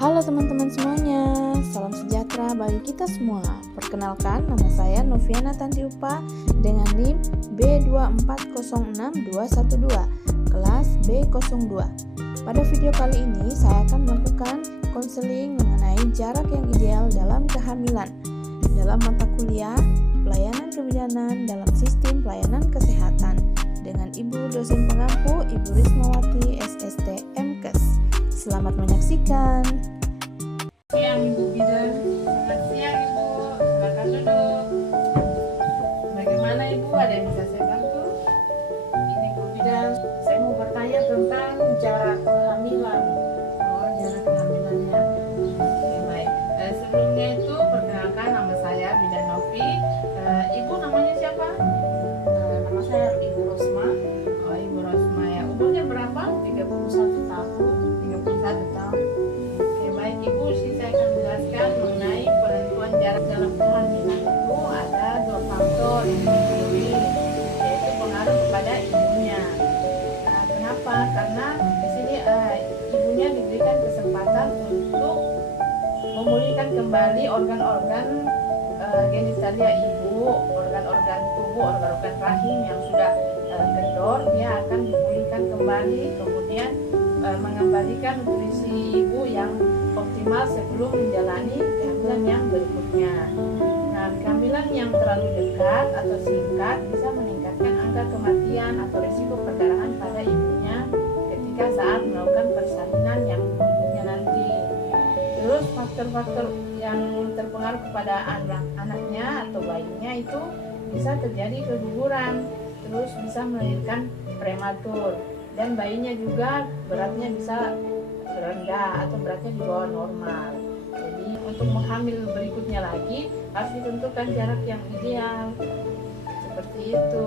Halo teman-teman semuanya, salam sejahtera bagi kita semua. Perkenalkan, nama saya Noviana Tantiupa dengan NIM B2406212, kelas B02. Pada video kali ini, saya akan melakukan konseling mengenai jarak yang ideal dalam kehamilan dalam mata kuliah Pelayanan Kebidanan dalam Sistem Pelayanan Kesehatan dengan Ibu dosen pengampu Ibu Rismawati SST MKes. Selamat menyaksikan. Siang Ibu Bidan, selamat siang Ibu, silakan duduk. Bagaimana Ibu, ada yang bisa saya bantu? Ini Ibu Bidan, saya mau bertanya tentang jarak kehamilan. Oh, jarak kehamilannya. Oke, baik. Sebelumnya itu perkenalkan, nama saya Bidan Novi. Ibu namanya siapa? Nama saya Ibu Rosma. Oh, Ibu Rosma ya. Umurnya berapa? 31 tahun. 31 tahun. Oke, baik Ibu, saya akan menjelaskan mengenai penentuan jarak dalam kehamilan itu ada dua faktor yang dipilih, yaitu pengaruh kepada ibunya. Kenapa? Karena di sini ibunya diberikan kesempatan untuk memulihkan kembali organ-organ genitalia ibu, organ-organ tubuh, organ-organ rahim yang sudah kendor, dia akan dipulihkan kembali, kemudian mengembalikan nutrisi ibu yang optimal sebelum menjalani kehamilan yang berikutnya. Nah, kehamilan yang terlalu dekat atau singkat bisa meningkatkan angka kematian atau risiko perdarahan pada ibunya ketika saat melakukan persalinan yang berikutnya nanti. Terus faktor-faktor yang terpengaruh kepada anaknya atau bayinya itu bisa terjadi keguguran, terus bisa melahirkan prematur, dan bayinya juga beratnya bisa rendah atau beratnya di bawah normal. Jadi untuk menghamil berikutnya lagi harus ditentukan jarak yang ideal seperti itu.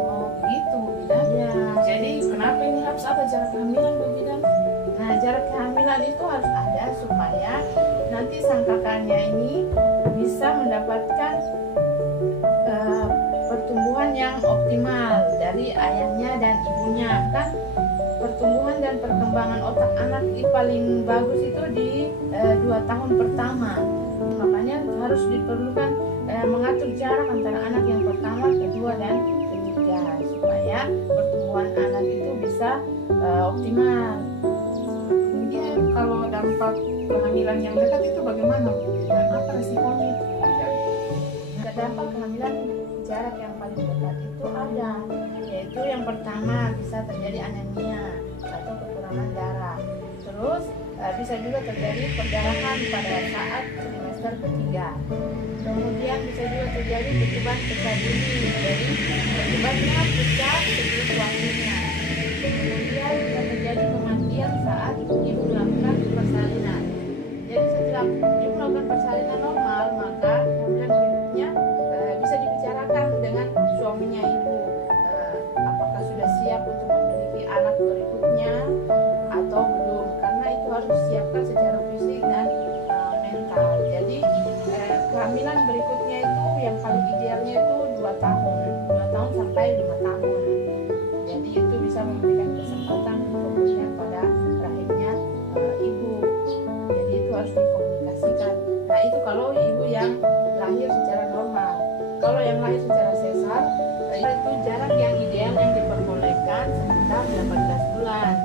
Oh, begitu Bu Bidan. Ya, Jadi kenapa ini harus ada jarak kehamilan Bu Bidan? nah jarak kehamilan itu harus ada supaya nanti sang kakaknya ini bisa mendapatkan pertumbuhan yang optimal dari ayahnya dan ibunya. Kan pertumbuhan dan perkembangan otak anak itu paling bagus itu di 2 tahun pertama. Makanya harus diperlukan mengatur jarak antara anak yang pertama, kedua, dan ketiga supaya pertumbuhan anak itu bisa optimal. Kemudian kalau dampak kehamilan yang dekat itu bagaimana Bu Bidan? Apa resikonya itu Bu Bidan? Dampak kehamilan jarak yang paling dekat itu ada, yaitu yang pertama bisa terjadi anemia atau kekurangan darah. Terus bisa juga terjadi perdarahan pada saat trimester ketiga. Kemudian bisa juga terjadi ketuban pecah dini, jadi ketubannya pecah sebelum waktunya. Kemudian bisa terjadi kematian saat ibu melakukan persalinan. Jadi setelah ibu melakukan persalinan normal, maka kehamilan berikutnya bisa dibicarakan dengan suaminya ibu, apakah sudah siap untuk memiliki anak berikutnya atau belum, karena itu harus disiapkan secara fisik dan mental. Jadi kehamilan berikutnya itu yang paling idealnya itu 2 tahun sampai 5 tahun. Jadi itu bisa memberikan kesempatan pemulihan pada rahimnya ibu. Jadi itu harus dikomunikasikan. Nah, itu kalau ibu yang lahir secara normal. Kalau yang lahir secara sesar, itu jarak yang ideal yang diperbolehkan sekitar 18 bulan.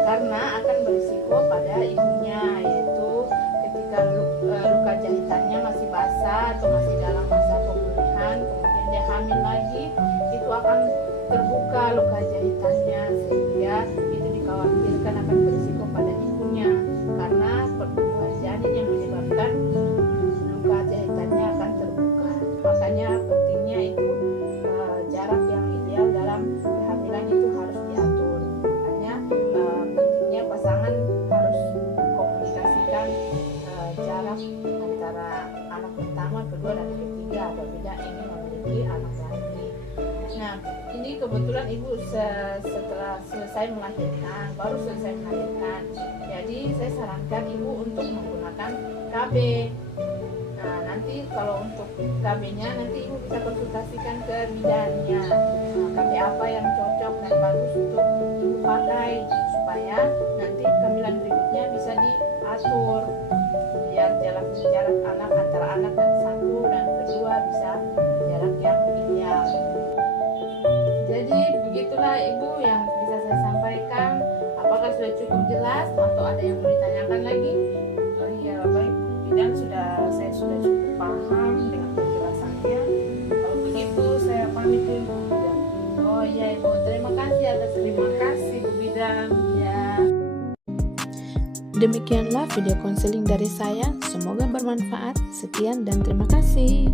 Karena akan berisiko pada ibunya, yaitu ketika luka jahitannya masih basah atau masih dalam masa pemulihan, kemudian dia hamil lagi, itu akan terbuka luka jahitannya, sehingga itu dikhawatirkan akan berisiko pada ibunya, karena pertumbuhan janin yang menyebabkan luka jahitannya akan terbuka. Makanya pentingnya itu jarak yang ideal dalam kehamilan itu harus diatur. Makanya pentingnya pasangan harus komunikasikan jarak antara anak pertama, kedua, dan ketiga apabila ingin memiliki anak lagi. Nah, ini kebetulan ibu setelah selesai melahirkan, baru selesai melahirkan. Jadi saya sarankan ibu untuk menggunakan KB. Nah, nanti kalau untuk KB-nya nanti ibu bisa konsultasikan ke bidannya. KB apa yang cocok dan bagus untuk ibu pakai supaya nanti kehamilan berikutnya bisa diatur diatur biar jarak anak antara anak dan satu dan kedua bisa jarak yang ideal. Jadi begitulah Ibu yang bisa saya sampaikan. Apakah sudah cukup jelas atau ada yang mau ditanyakan lagi? Oh iya, baik dan saya sudah cukup paham dengan penjelasannya. Kalau begitu saya pamit dulu Bu Bidan. Oh iya Ibu, terima kasih atas Terima kasih Bu Bidan. ya. Demikianlah video konseling dari saya. Semoga bermanfaat. Sekian dan terima kasih.